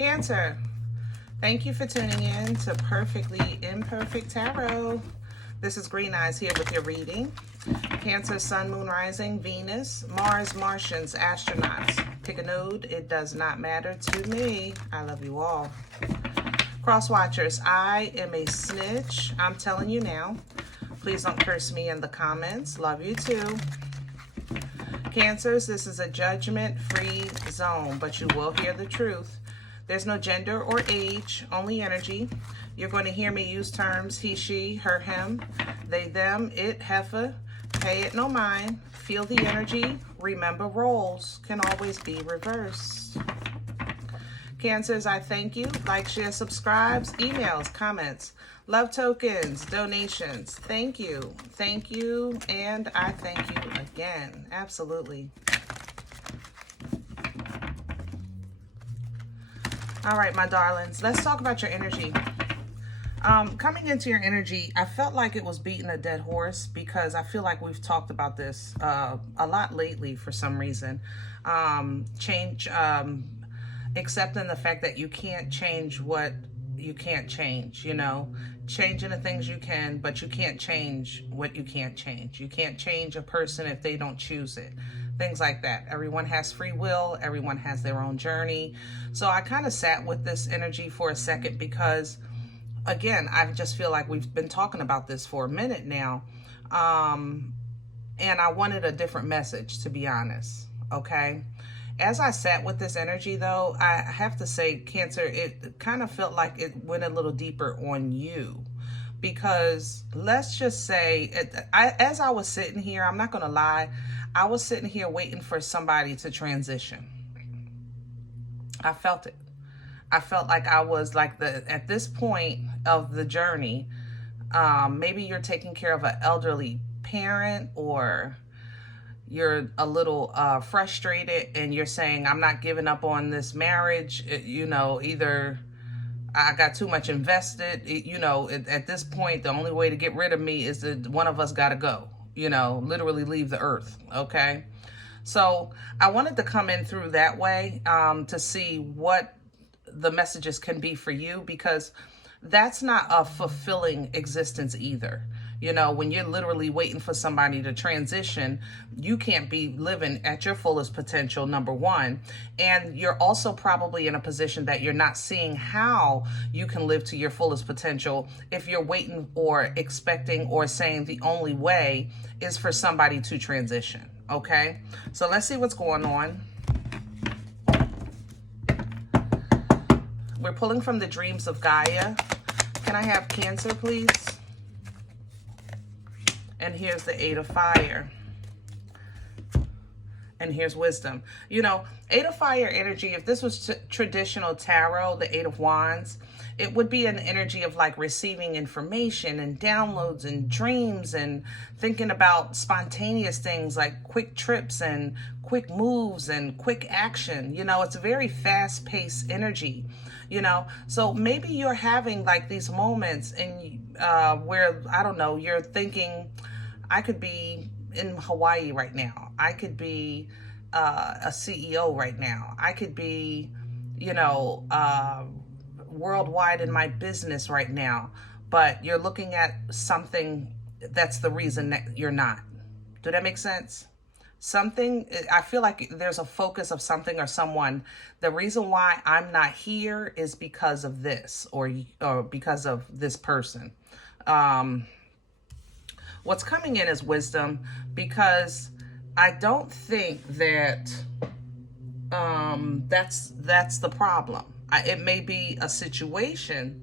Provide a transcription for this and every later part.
Cancer, thank you for tuning in to Perfectly Imperfect Tarot. This is Green Eyes here with your reading. Cancer, Sun, Moon, Rising, Venus, Mars, Martians, astronauts. Pick a node. It does not matter to me. I love you all. Cross watchers, I am a snitch. I'm telling you now. Please don't curse me in the comments. Love you too. Cancers, this is a judgment-free zone, but you will hear the truth. There's no gender or age, only energy. You're going to hear me use terms he, she, her, him, they, them, it, heifer. Pay it no mind. Feel the energy. Remember, roles can always be reversed. Cancers, I thank you. Like, share, subscribes, emails, comments, love tokens, donations. Thank you. Thank you. And I thank you again. Absolutely. All right, my darlings, let's talk about your energy. Coming into your energy, I felt like it was beating a dead horse because I feel like we've talked about this a lot lately for some reason. Accepting the fact that you can't change what you can't change, you know, changing the things you can, but you can't change what you can't change. You can't change a person if they don't choose it. Things like that. Everyone has free will. Everyone has their own journey. So I kind of sat with this energy for a second because, again, I just feel like we've been talking about this for a minute now. And I wanted a different message, to be honest. Okay. As I sat with this energy, though, I have to say, Cancer, it kind of felt like it went a little deeper on you. Because let's just say, as I was sitting here, I'm not going to lie, I was sitting here waiting for somebody to transition. I felt it. I felt like I was like at this point of the journey, maybe you're taking care of an elderly parent, or you're a little frustrated and you're saying, I'm not giving up on this marriage. You know, either I got too much invested, you know, at this point, the only way to get rid of me is that one of us got to go, you know, literally leave the earth. Okay. So I wanted to come in through that way to see what the messages can be for you, because that's not a fulfilling existence either. You know, when you're literally waiting for somebody to transition, you can't be living at your fullest potential, number one. And you're also probably in a position that you're not seeing how you can live to your fullest potential if you're waiting or expecting or saying the only way is for somebody to transition. Okay, so let's see what's going on. We're pulling from the Dreams of Gaia. Can I have Cancer, please? And here's the Eight of Fire. And here's Wisdom. You know, Eight of Fire energy, if this was traditional tarot, the Eight of Wands, it would be an energy of like receiving information and downloads and dreams and thinking about spontaneous things like quick trips and quick moves and quick action. You know, it's a very fast-paced energy, you know. So maybe you're having like these moments where, I don't know, you're thinking, I could be in Hawaii right now. I could be a CEO right now. I could be, you know, worldwide in my business right now. But you're looking at something that's the reason that you're not. Do that make sense? Something, I feel like there's a focus of something or someone. The reason why I'm not here is because of this, or because of this person. What's coming in is Wisdom, because I don't think that that's the problem. It may be a situation,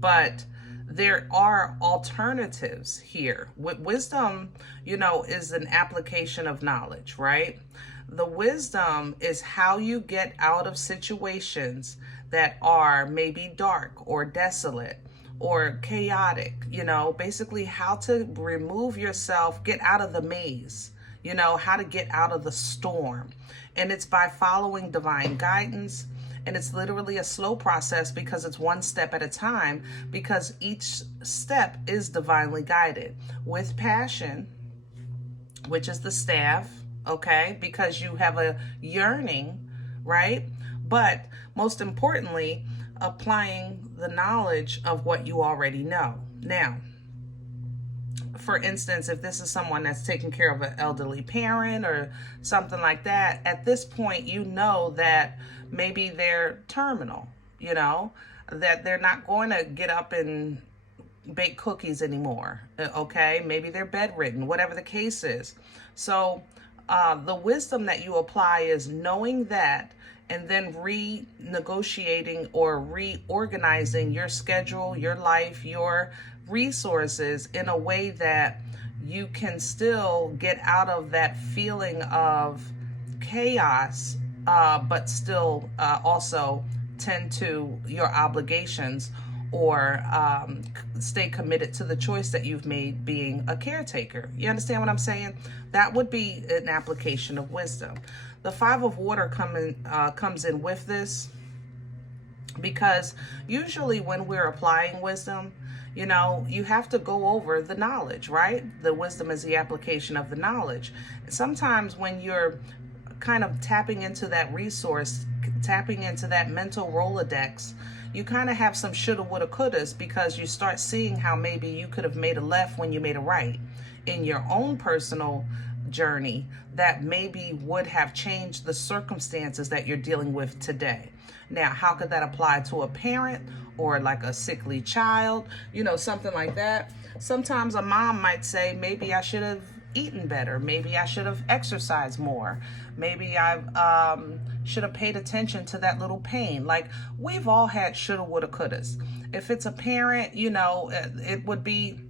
but there are alternatives here. Wisdom, you know, is an application of knowledge, right? The wisdom is how you get out of situations that are maybe dark or desolate or chaotic, you know, basically how to remove yourself, get out of the maze, you know, how to get out of the storm. And it's by following divine guidance. And it's literally a slow process because it's one step at a time, because each step is divinely guided with passion, which is the staff, okay? Because you have a yearning, right? But most importantly, applying the knowledge of what you already know. Now, for instance, if this is someone that's taking care of an elderly parent or something like that, at this point, you know that maybe they're terminal, that they're not going to get up and bake cookies anymore, okay? Maybe they're bedridden, whatever the case is. So the wisdom that you apply is knowing that and then renegotiating or reorganizing your schedule, your life, your resources in a way that you can still get out of that feeling of chaos, but still also tend to your obligations or stay committed to the choice that you've made being a caretaker. You understand what I'm saying? That would be an application of wisdom. The Five of Water comes in with this, because usually when we're applying wisdom, you have to go over the knowledge, right? The wisdom is the application of the knowledge. Sometimes when you're kind of tapping into that resource, tapping into that mental Rolodex, you kind of have some shoulda, woulda, couldas, because you start seeing how maybe you could have made a left when you made a right in your own personal journey that maybe would have changed the circumstances that you're dealing with today. Now, how could that apply to a parent or like a sickly child, something like that? Sometimes a mom might say, maybe I should have eaten better. Maybe I should have exercised more. Maybe I should have paid attention to that little pain. Like, we've all had shoulda, woulda, couldas. If it's a parent, it would be,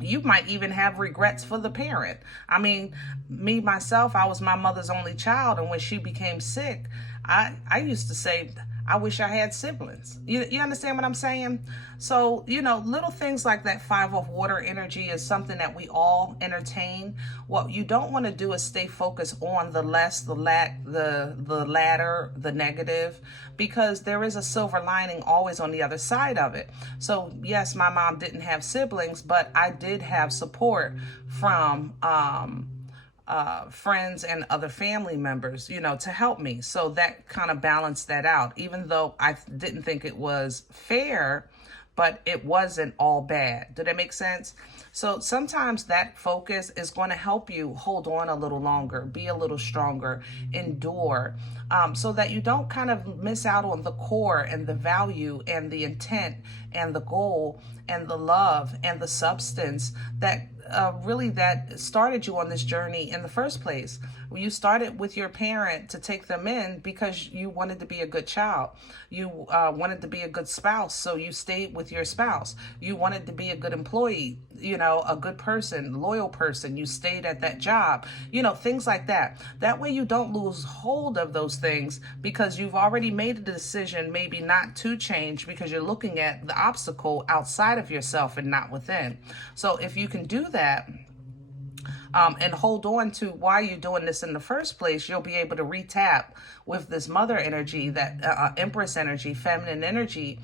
you might even have regrets for the parent. I mean, me, myself, I was my mother's only child. And when she became sick, I used to say, I wish I had siblings. You understand what I'm saying? So, little things like that Five of Water energy is something that we all entertain. What you don't want to do is stay focused on the less, the latter, the negative, because there is a silver lining always on the other side of it. So, yes, my mom didn't have siblings, but I did have support from friends and other family members, to help me. So that kind of balanced that out, even though I didn't think it was fair, but it wasn't all bad. Did that make sense? So sometimes that focus is going to help you hold on a little longer, be a little stronger, endure, so that you don't kind of miss out on the core and the value and the intent and the goal and the love and the substance that really that started you on this journey in the first place. You started with your parent to take them in because you wanted to be a good child. You wanted to be a good spouse, so you stayed with your spouse. You wanted to be a good employee, a good person, loyal person. You stayed at that job, things like that. That way you don't lose hold of those things because you've already made a decision maybe not to change because you're looking at the obstacle outside of yourself and not within. So if you can do that, and hold on to why you're doing this in the first place, you'll be able to retap with this mother energy, that Empress energy, feminine energy,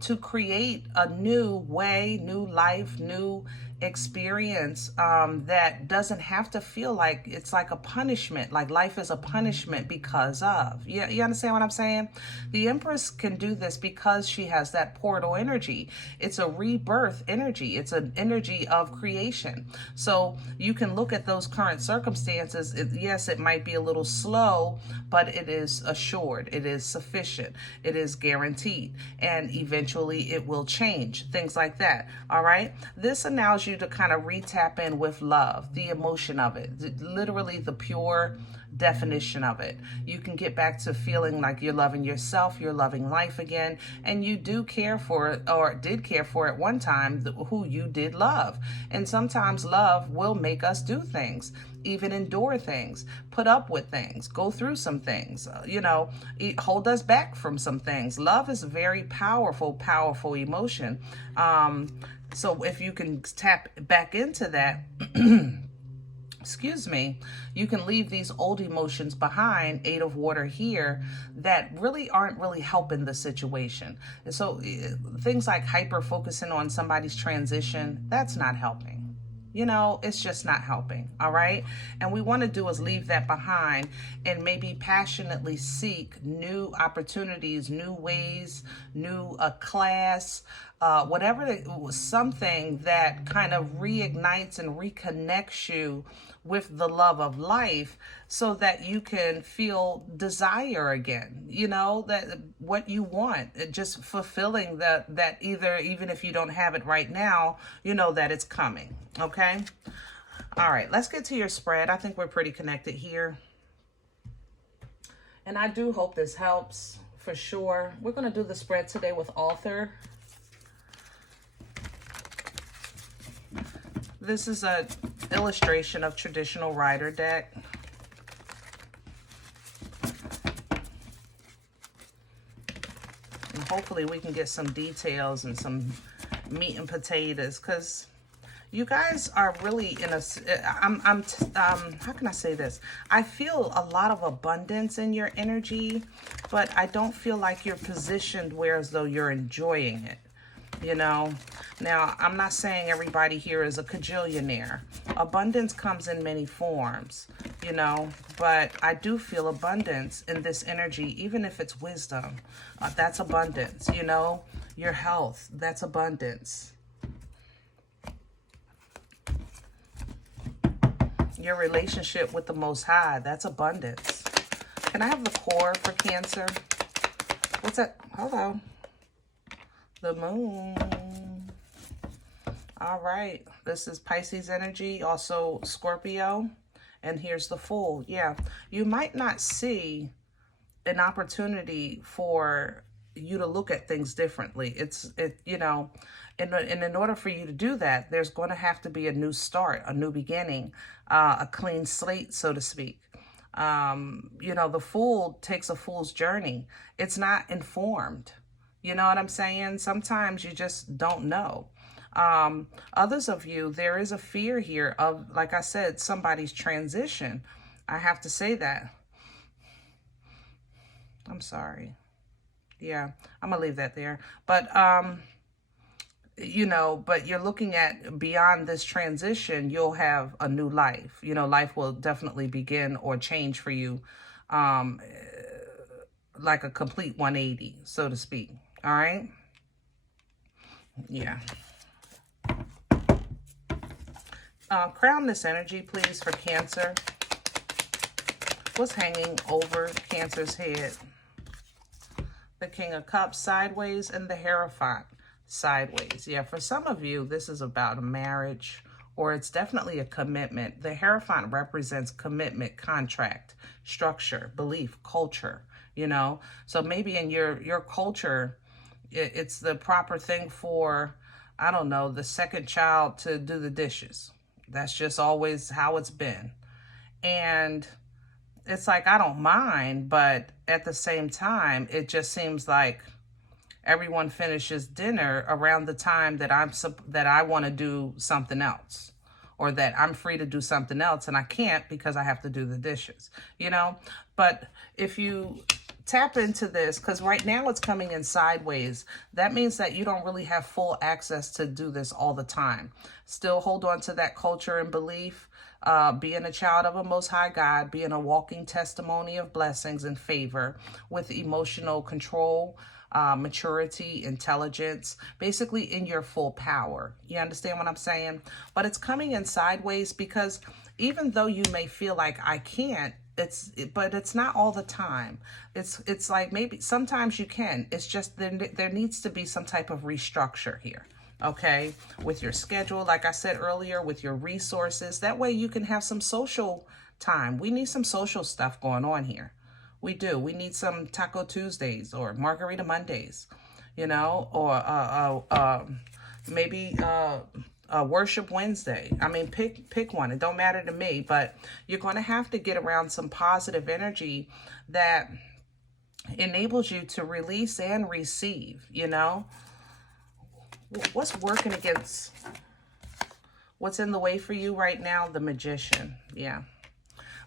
to create a new way, new life, new experience that doesn't have to feel like it's like a punishment, like life is a punishment because of. You understand what I'm saying? The Empress can do this because she has that portal energy. It's a rebirth energy. It's an energy of creation. So you can look at those current circumstances. Yes, it might be a little slow, but it is assured. It is sufficient. It is guaranteed. And eventually it will change. Things like that. All right? This allows you to kind of re-tap in with love, the emotion of it, literally the pure definition of it. You can get back to feeling like you're loving yourself, you're loving life again, and you do care for it, or did care for at one time, who you did love. And sometimes love will make us do things, even endure things, put up with things, go through some things, hold us back from some things. Love is a very powerful, powerful emotion. So if you can tap back into that, excuse me, you can leave these old emotions behind, Eight of Water here, that really aren't really helping the situation. So things like hyper focusing on somebody's transition, that's not helping. You know, it's just not helping, all right? And we want to do is leave that behind and maybe passionately seek new opportunities, new ways, new class, something that kind of reignites and reconnects you with the love of life so that you can feel desire again, you know, that what you want, just fulfilling that either, even if you don't have it right now, you know that it's coming. Okay. All right, let's get to your spread. I think we're pretty connected here. And I do hope this helps for sure. We're going to do the spread today with Author. This is a illustration of traditional rider deck. And hopefully we can get some details and some meat and potatoes, because you guys are really in a, how can I say this? I feel a lot of abundance in your energy, but I don't feel like you're positioned where as though you're enjoying it, you know? Now, I'm not saying everybody here is a cajillionaire. Abundance comes in many forms, you know, but I do feel abundance in this energy, even if it's wisdom. That's abundance, you know? Your health, that's abundance. Your relationship with the Most High, that's abundance. Can I have the core for Cancer? What's that? Hello. The moon. All right. This is Pisces energy, also Scorpio. And here's the Fool. Yeah. You might not see an opportunity for you to look at things differently. You know, and in order for you to do that, there's going to have to be a new start, a new beginning, a clean slate, so to speak. You know, the Fool takes a fool's journey. It's not informed. You know what I'm saying? Sometimes you just don't know. Others of you, there is a fear here of, like I said, somebody's transition. I have to say that. I'm sorry. Yeah, I'm gonna leave that there. But, you know, but you're looking at beyond this transition, you'll have a new life. You know, life will definitely begin or change for you, like a complete 180, so to speak. All right? Yeah. Crown this energy, please, for Cancer. What's hanging over Cancer's head? The King of Cups sideways and the Hierophant sideways. Yeah, for some of you, this is about a marriage, or it's definitely a commitment. The Hierophant represents commitment, contract, structure, belief, culture, you know? So maybe in your culture, it's the proper thing for, I don't know, the second child to do the dishes. That's just always how it's been. And it's like, I don't mind, but at the same time, it just seems like everyone finishes dinner around the time that I want to do something else, or that I'm free to do something else and I can't because I have to do the dishes, you know? But if you tap into this, because right now it's coming in sideways, that means that you don't really have full access to do this all the time. Still hold on to that culture and belief. Being a child of a Most High God, being a walking testimony of blessings and favor with emotional control, maturity, intelligence, basically in your full power. You understand what I'm saying? But it's coming in sideways because even though you may feel like I can't, but it's not all the time. It's like maybe sometimes you can. It's just there needs to be some type of restructure here. Okay, with your schedule, like I said earlier, with your resources. That way you can have some social time. We need some social stuff going on here. We do. We need some Taco Tuesdays or Margarita Mondays, you know, or maybe Worship Wednesday. I mean, pick one. It don't matter to me, but you're going to have to get around some positive energy that enables you to release and receive, you know. What's working against, what's in the way for you right now? The Magician. Yeah.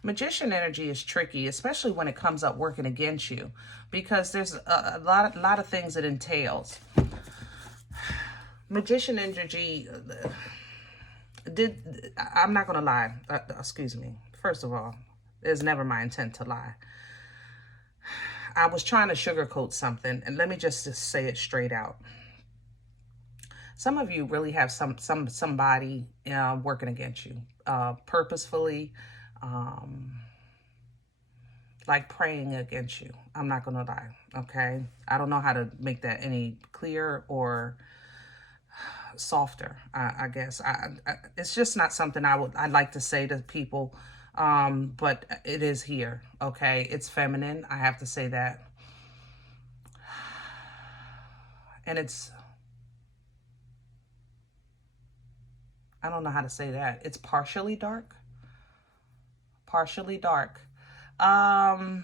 Magician energy is tricky, especially when it comes up working against you, because there's a lot of things it entails. Magician energy, I'm not going to lie. Excuse me. First of all, it's never my intent to lie. I was trying to sugarcoat something, and let me just say it straight out. Some of you really have somebody working against you, purposefully, like praying against you. I'm not gonna lie, okay? I don't know how to make that any clearer or softer. I guess it's just not something I'd like to say to people, but it is here, okay? It's feminine. I have to say that, and it's. I don't know how to say that. It's partially dark. Partially dark. I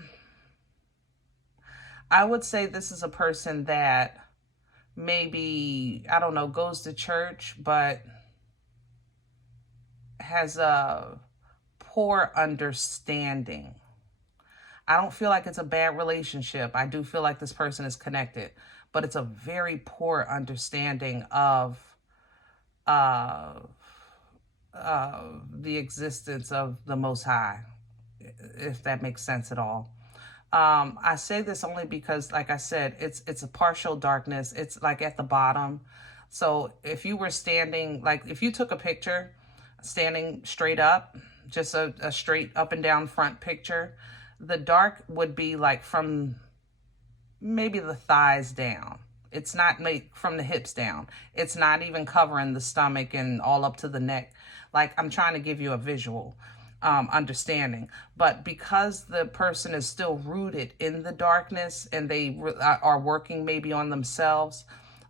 would say this is a person that maybe, I don't know, goes to church, but has a poor understanding. I don't feel like it's a bad relationship. I do feel like this person is connected, but it's a very poor understanding of the existence of the Most High, if that makes sense at all. I say this only because, like I said, it's a partial darkness. It's like at the bottom. So if you were standing, like if you took a picture standing straight up, just a straight up and down front picture, the dark would be like from maybe the thighs down. It's not like from the hips down. It's not even covering the stomach and all up to the neck. Like, I'm trying to give you a visual understanding. But because the person is still rooted in the darkness and they are working maybe on themselves,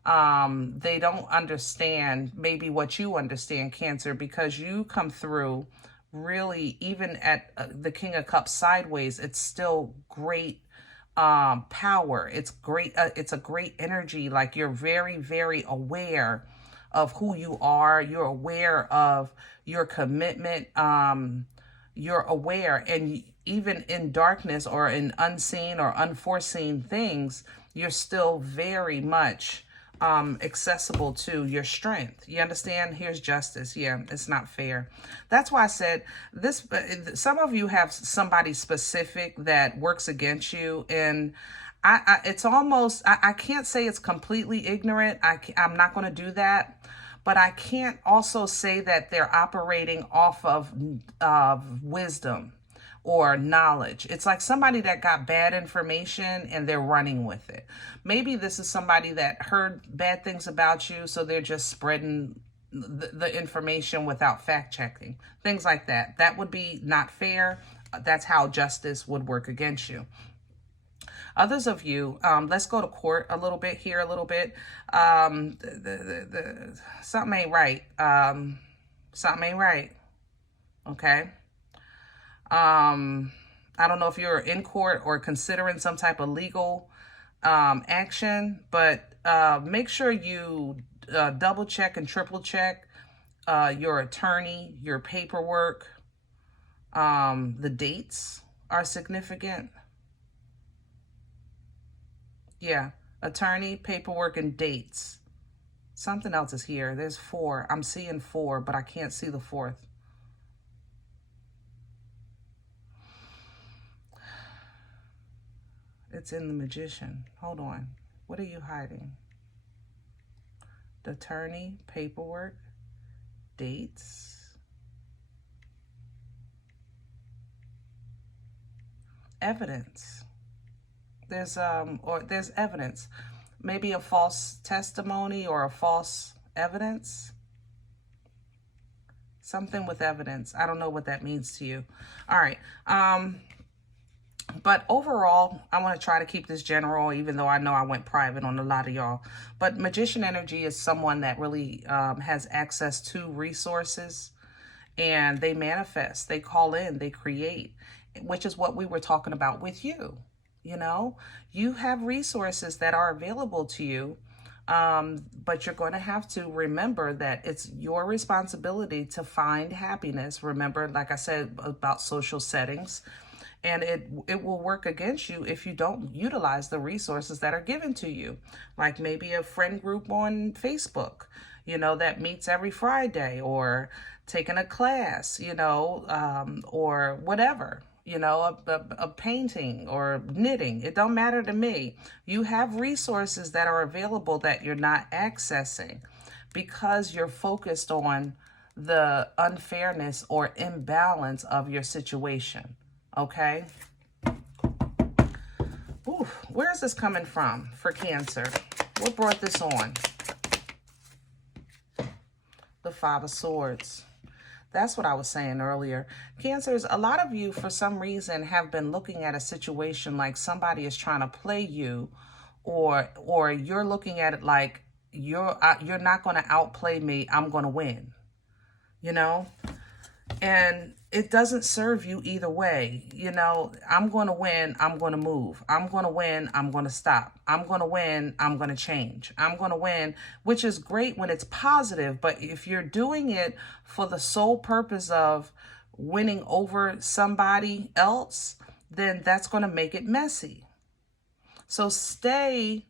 they don't understand maybe what you understand, Cancer, because you come through really, even at the King of Cups sideways, it's still great power. It's great. It's a great energy. Like, you're very, very aware of who you are. You're aware of your commitment. You're aware, and even in darkness or in unseen or unforeseen things, you're still very much accessible to your strength. You understand? Here's justice. Yeah, it's not fair. That's why I said this. Some of you have somebody specific that works against you, and it's almost, I can't say it's completely ignorant. I'm not going to do that. But I can't also say that they're operating off of wisdom or knowledge. It's like somebody that got bad information and they're running with it. Maybe this is somebody that heard bad things about you, so they're just spreading the information without fact checking. Things like that. That would be not fair. That's how justice would work against you. Others of you, let's go to court a little bit here, a little bit. Something ain't right. Something ain't right. Okay. I don't know if you're in court or considering some type of legal action, but make sure you double check and triple check your attorney, your paperwork. The dates are significant. Yeah, attorney, paperwork, and dates. Something else is here. There's 4. I'm seeing 4, but I can't see the 4th. It's in the Magician. Hold on. What are you hiding? The attorney, paperwork, dates, evidence. There's evidence, maybe a false testimony or a false evidence. Something with evidence. I don't know what that means to you. All right. But overall, I want to try to keep this general, even though I know I went private on a lot of y'all. But Magician energy is someone that really has access to resources, and they manifest, they call in, they create, which is what we were talking about with you. You know, you have resources that are available to you, but you're going to have to remember that it's your responsibility to find happiness. Remember, like I said, about social settings, and it will work against you if you don't utilize the resources that are given to you, like maybe a friend group on Facebook. that meets every Friday, or taking a class, or whatever, a painting or knitting. It don't matter to me. You have resources that are available that you're not accessing because you're focused on the unfairness or imbalance of your situation. Okay? Ooh, where is this coming from for Cancer? What brought this on? The Five of Swords. That's what I was saying earlier. Cancers, a lot of you, for some reason, have been looking at a situation like somebody is trying to play you, or you're looking at it like you're not going to outplay me. I'm going to win. And it doesn't serve you either way. I'm going to win, I'm going to move. I'm going to win, I'm going to stop. I'm going to win, I'm going to change. I'm going to win, which is great when it's positive. But if you're doing it for the sole purpose of winning over somebody else, then that's going to make it messy. So stay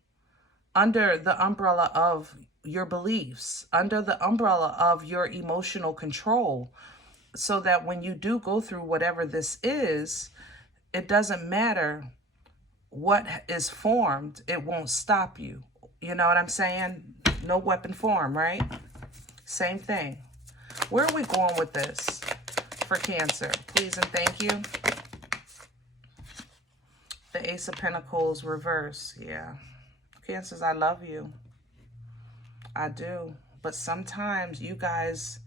under the umbrella of your beliefs, under the umbrella of your emotional control, so that when you do go through whatever this is, it doesn't matter what is formed, it won't stop you. You know what I'm saying? No weapon form, right? Same thing. Where are we going with this for Cancer? Please and thank you. The Ace of Pentacles reverse. Yeah. Cancers, I love you. I do. But sometimes you guys...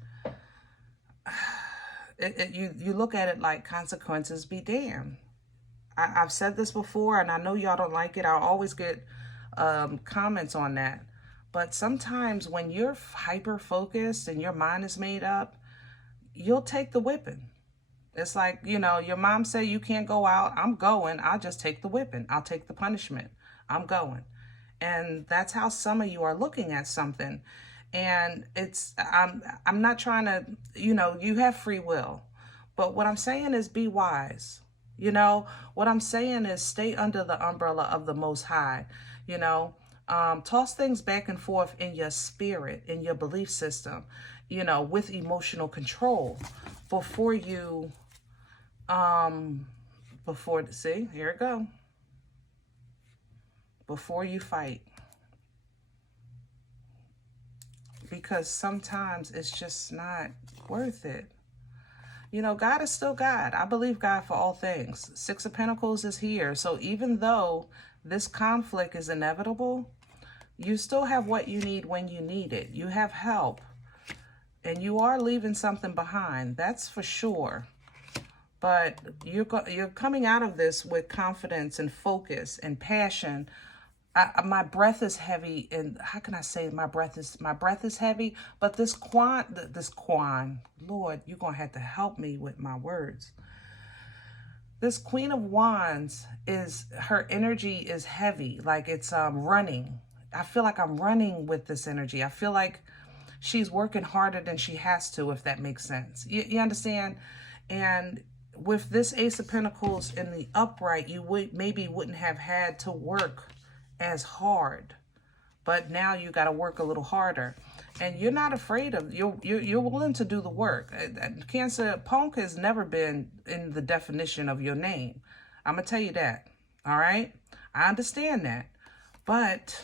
You look at it like consequences be damned. I've said this before, and I know y'all don't like it. I'll always get comments on that. But sometimes when you're hyper-focused and your mind is made up, you'll take the whipping. It's like, your mom say you can't go out. I'm going. I'll just take the whipping. I'll take the punishment. I'm going. And that's how some of you are looking at something. And I'm not trying to, you have free will. But what I'm saying is be wise. What I'm saying is stay under the umbrella of the Most High. Toss things back and forth in your spirit, in your belief system, with emotional control before you, see, here it go. Before you fight. Because sometimes it's just not worth it. God is still God. I believe God for all things. Six of Pentacles is here. So even though this conflict is inevitable, you still have what you need when you need it. You have help. And you are leaving something behind. That's for sure. But you're coming out of this with confidence and focus and passion. My breath is heavy, and how can I say my breath is heavy? But this Lord, you're gonna have to help me with my words. This Queen of Wands her energy is heavy, like it's running. I feel like I'm running with this energy. I feel like she's working harder than she has to, if that makes sense. You understand? And with this Ace of Pentacles in the upright, you maybe wouldn't have had to work as hard, but now you got to work a little harder, and you're not afraid of you're willing to do the work. Cancer, punk has never been in the definition of your name. I'm gonna tell you that. All right, I understand that, but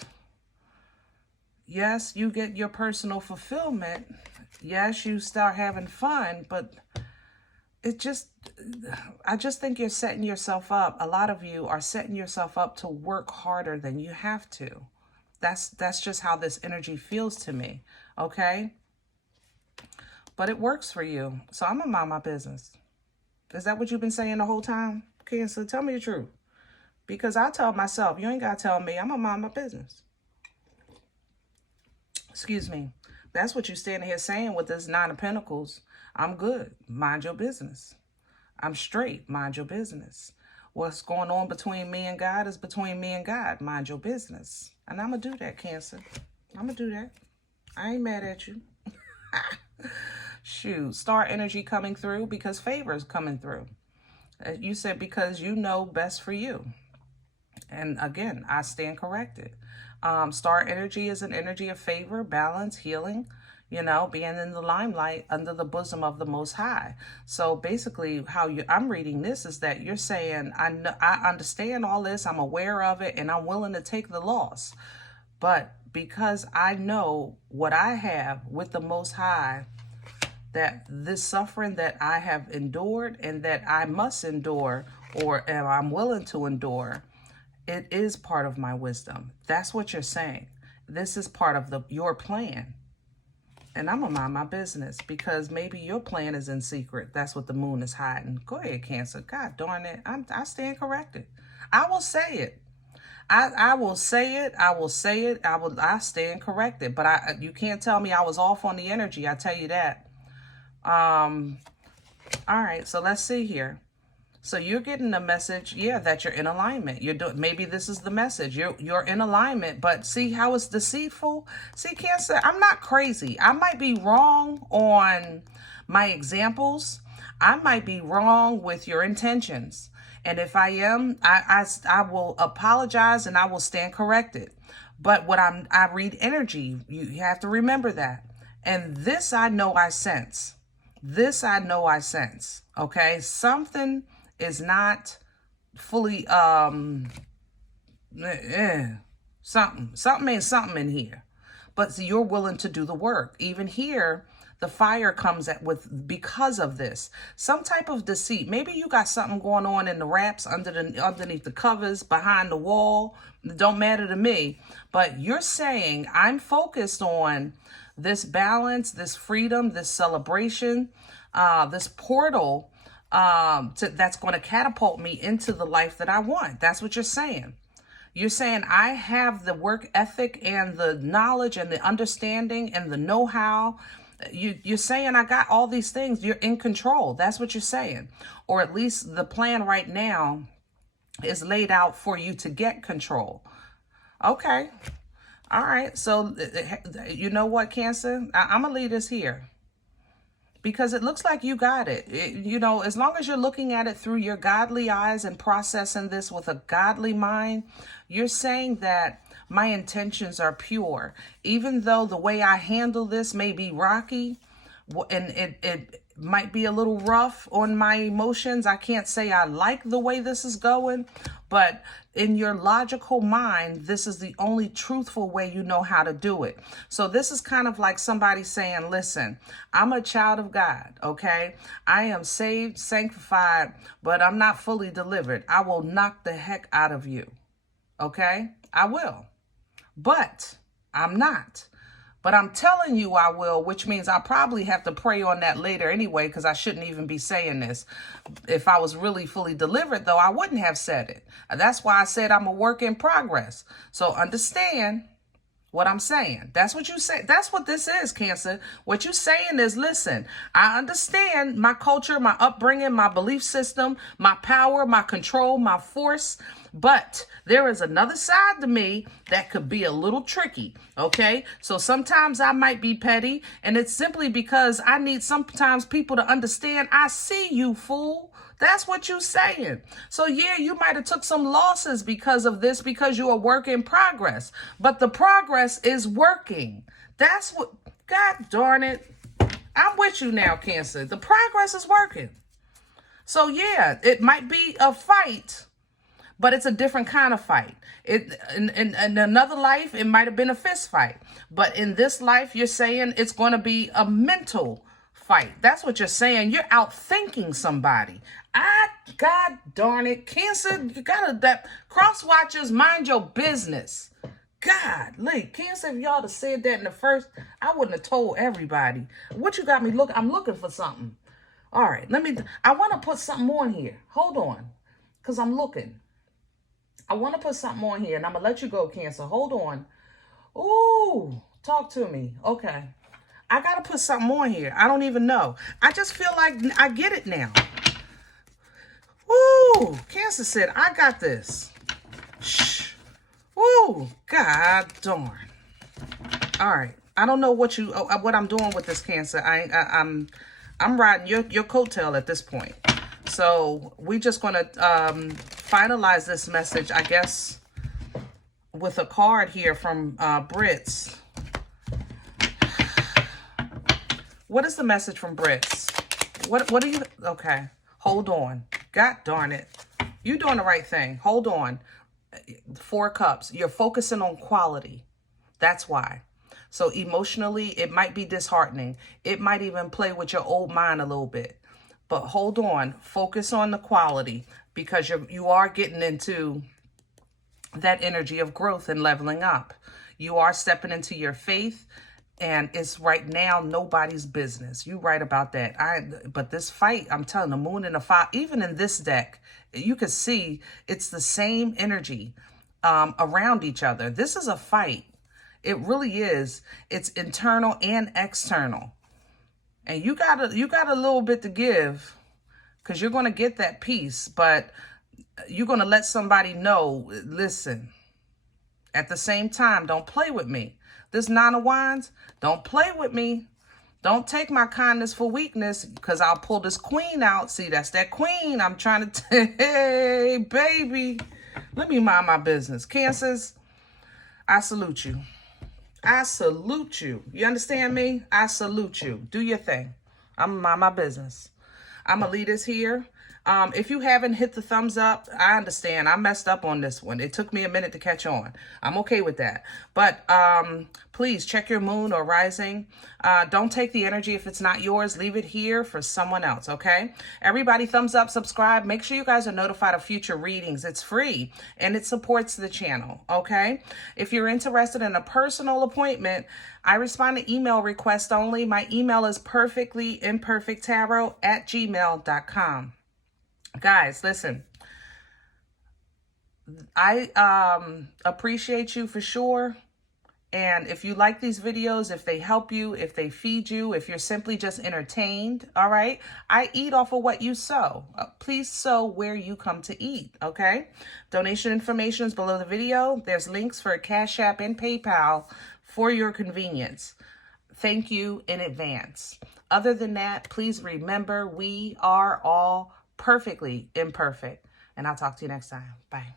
yes, you get your personal fulfillment. Yes, you start having fun, but I just think you're setting yourself up. A lot of you are setting yourself up to work harder than you have to. That's just how this energy feels to me, okay? But it works for you, so I'm gonna mind my business. Is that what you've been saying the whole time, Cancer? Tell me the truth. Because I tell myself, you ain't gotta tell me, I'm gonna mind my business. Excuse me. That's what you're standing here saying with this Nine of Pentacles. I'm good. Mind your business. I'm straight. Mind your business. What's going on between me and God is between me and God. Mind your business. And I'm going to do that, Cancer. I'm going to do that. I ain't mad at you. Shoot. Star energy coming through because favor is coming through. You said because you know best for you. And again, I stand corrected. Star energy is an energy of favor, balance, healing, you know, being in the limelight under the bosom of the Most High. So basically I'm reading this is that you're saying, I understand all this, I'm aware of it, and I'm willing to take the loss. But because I know what I have with the Most High, that this suffering that I have endured and that I must endure, or I'm willing to endure, it is part of my wisdom. That's what you're saying. This is part of your plan. And I'm going to mind my business because maybe your plan is in secret. That's what the moon is hiding. Go ahead, Cancer. God darn it. I stand corrected. I will say it. I will say it. I will say it. I stand corrected. But you can't tell me I was off on the energy. I tell you that. All right. So let's see here. So you're getting a message, yeah, that you're in alignment. Maybe this is the message. You're in alignment, but see how it's deceitful? See, Cancer, I'm not crazy. I might be wrong on my examples. I might be wrong with your intentions. And if I am, I will apologize and I will stand corrected. But I read energy. You have to remember that. And this I know I sense. This I know I sense. Okay? Something is not fully something ain't something in here, but see, you're willing to do the work. Even here, the fire comes because of this, some type of deceit. Maybe you got something going on in the wraps underneath the covers, behind the wall. It don't matter to me, but you're saying I'm focused on this balance, this freedom, this celebration, this portal that's going to catapult me into the life that I want. That's what you're saying. You're saying I have the work ethic and the knowledge and the understanding and the know-how. You're saying I got all these things. You're in control. That's what you're saying. Or at least the plan right now is laid out for you to get control. Okay. All right. So you know what, Cancer? I'm going to leave this here. Because it looks like you got it. You know, as long as you're looking at it through your godly eyes and processing this with a godly mind, you're saying that my intentions are pure. Even though the way I handle this may be rocky and it might be a little rough on my emotions. I can't say I like the way this is going, but in your logical mind, this is the only truthful way you know how to do it. So this is kind of like somebody saying, listen, I'm a child of God, okay? I am saved, sanctified, but I'm not fully delivered. I will knock the heck out of you, okay? I will, but I'm not. But I'm telling you I will, which means I'll probably have to pray on that later anyway, because I shouldn't even be saying this. If I was really fully delivered, though, I wouldn't have said it. That's why I said I'm a work in progress. So understand what I'm saying. That's what you say. That's what this is, Cancer. What you're saying is, listen, I understand my culture, my upbringing, my belief system, my power, my control, my force. But there is another side to me that could be a little tricky, okay? So sometimes I might be petty, and it's simply because I need sometimes people to understand I see you, fool. That's what you're saying. So yeah, you might have took some losses because of this, because you're a work in progress. But the progress is working. That's what, God darn it. I'm with you now, Cancer. The progress is working. So yeah, it might be a fight, but it's a different kind of fight. In another life, it might have been a fist fight. But in this life, you're saying it's going to be a mental fight. That's what you're saying. You're outthinking somebody. God darn it. Cancer, you gotta, cross watchers, mind your business. God, look, Cancer, if y'all have said that in the first, I wouldn't have told everybody. What you got me looking? I'm looking for something. All right, I want to put something on here. Hold on, because I'm looking. I want to put something on here, and I'm going to let you go, Cancer. Hold on. Ooh, talk to me. Okay. I got to put something on here. I don't even know. I just feel like I get it now. Ooh, Cancer said, I got this. Shh. Ooh, God darn. All right. I don't know what I'm doing with this, Cancer. I'm riding your coattail at this point. So we just going to finalize this message, I guess, with a card here from Brits. What is the message from Brits? What are you, okay, hold on. God darn it. You're doing the right thing. Hold on. 4 cups. You're focusing on quality. That's why. So emotionally, it might be disheartening. It might even play with your old mind a little bit. But hold on. Focus on the quality, because you are getting into that energy of growth and leveling up. You are stepping into your faith, and it's right now nobody's business. You right about that. But this fight, I'm telling, the moon and the fire, even in this deck, you can see it's the same energy around each other. This is a fight. It really is. It's internal and external. And you got a little bit to give, because you're going to get that peace, but you're going to let somebody know, listen, at the same time, don't play with me. This 9 of Wands, don't play with me. Don't take my kindness for weakness, because I'll pull this queen out. See, that's that queen. I'm trying to, hey, baby, let me mind my business. Cancers, I salute you. I salute you. You understand me? I salute you. Do your thing. I'm gonna mind my business. I'm gonna leave this here. If you haven't hit the thumbs up, I understand. I messed up on this one. It took me a minute to catch on. I'm okay with that. But please check your moon or rising. Don't take the energy if it's not yours. Leave it here for someone else, okay? Everybody, thumbs up, subscribe. Make sure you guys are notified of future readings. It's free, and it supports the channel, okay? If you're interested in a personal appointment, I respond to email requests only. My email is perfectlyimperfecttarot@gmail.com. Guys, listen, I appreciate you for sure. And if you like these videos, if they help you, if they feed you, if you're simply just entertained, all right, I eat off of what you sow. Please sow where you come to eat, okay? Donation information is below the video. There's links for Cash App and PayPal for your convenience. Thank you in advance. Other than that, please remember, we are all perfectly imperfect. And I'll talk to you next time. Bye.